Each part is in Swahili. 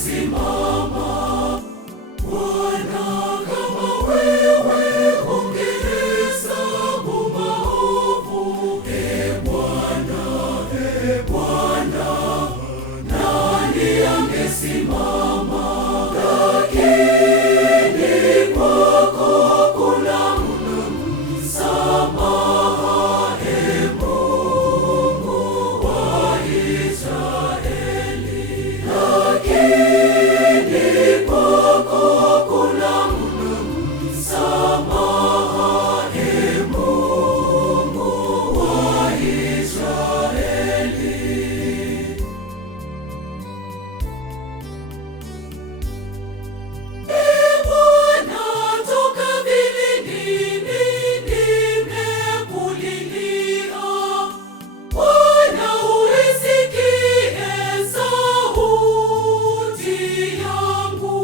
angesimama. Bwana, kama wewe ungehesabu maovu, Bwana, nani angesimama? Lakini kwako kuna msamaha, Mungu wa Israeli. Lakini kwako kuna msamaha, Mungu wa Israeli. Bwana, toka vilindini nimekulilia. Bwana, uisikie sauti yangu.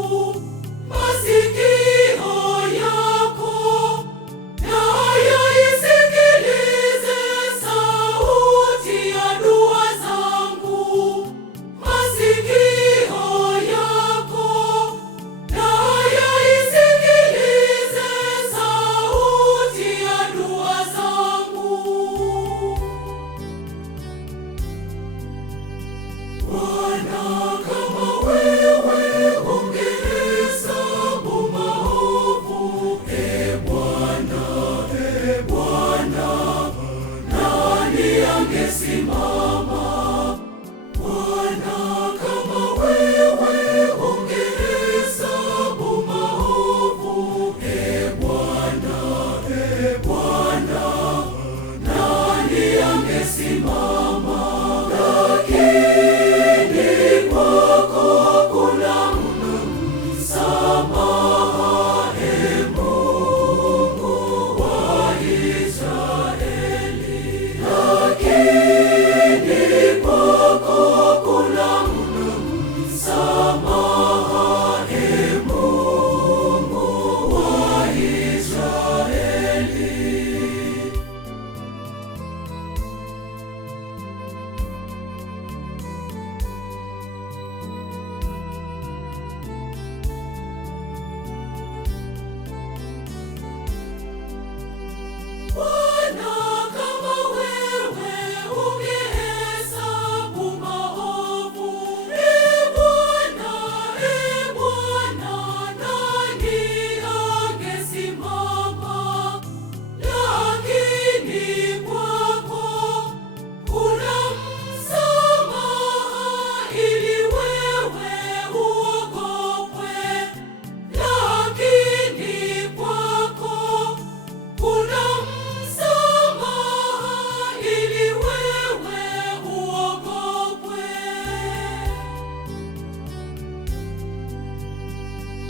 Masikio yako na yaisikilize sauti ya dua zangu. Masikio yako na yaisikilize sauti ya dua zangu. Bwana, kama wewe ungehesabu maovu, Bwana, nani angesimama? Bwana, kama wewe ungehesabu maovu, Bwana, nani angesimama? Lakini kwako kuna msamaha, Mungu wa Israeli. Lakini kwako kuna msamaha, Mungu wa Israeli. Bwana, kama wewe ungehesabu maovu, Bwana, nani angesimama? Lakini kwako kuna msamaha, ili wewe uogopwe. Lakini kwako kuna msamaha, ili wewe uogopwe.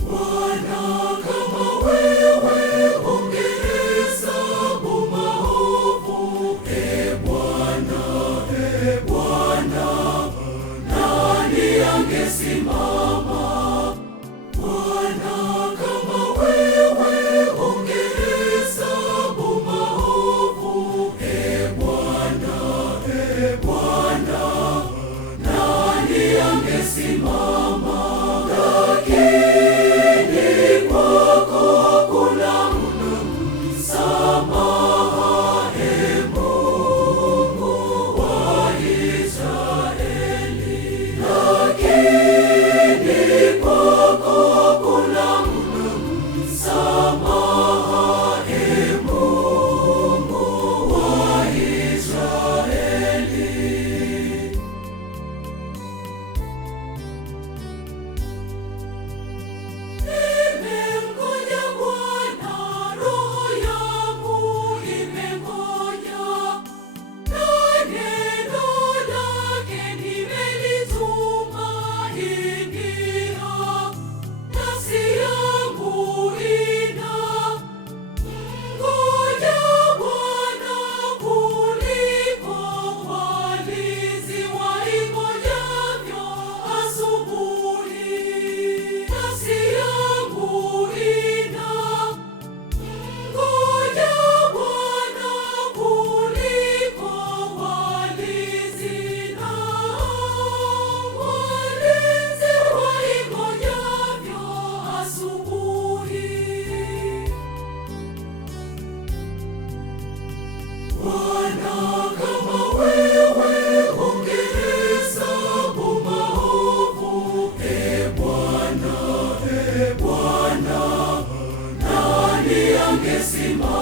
Bwana, kama wewe ungehesabu maovu, Bwana, nani angesimama? Bwana, kama wewe ungehesabu maovu, Bwana, nani angesimama? Lakini kwako kuna msamaha, Mungu wa Israeli. Lakini amesimama.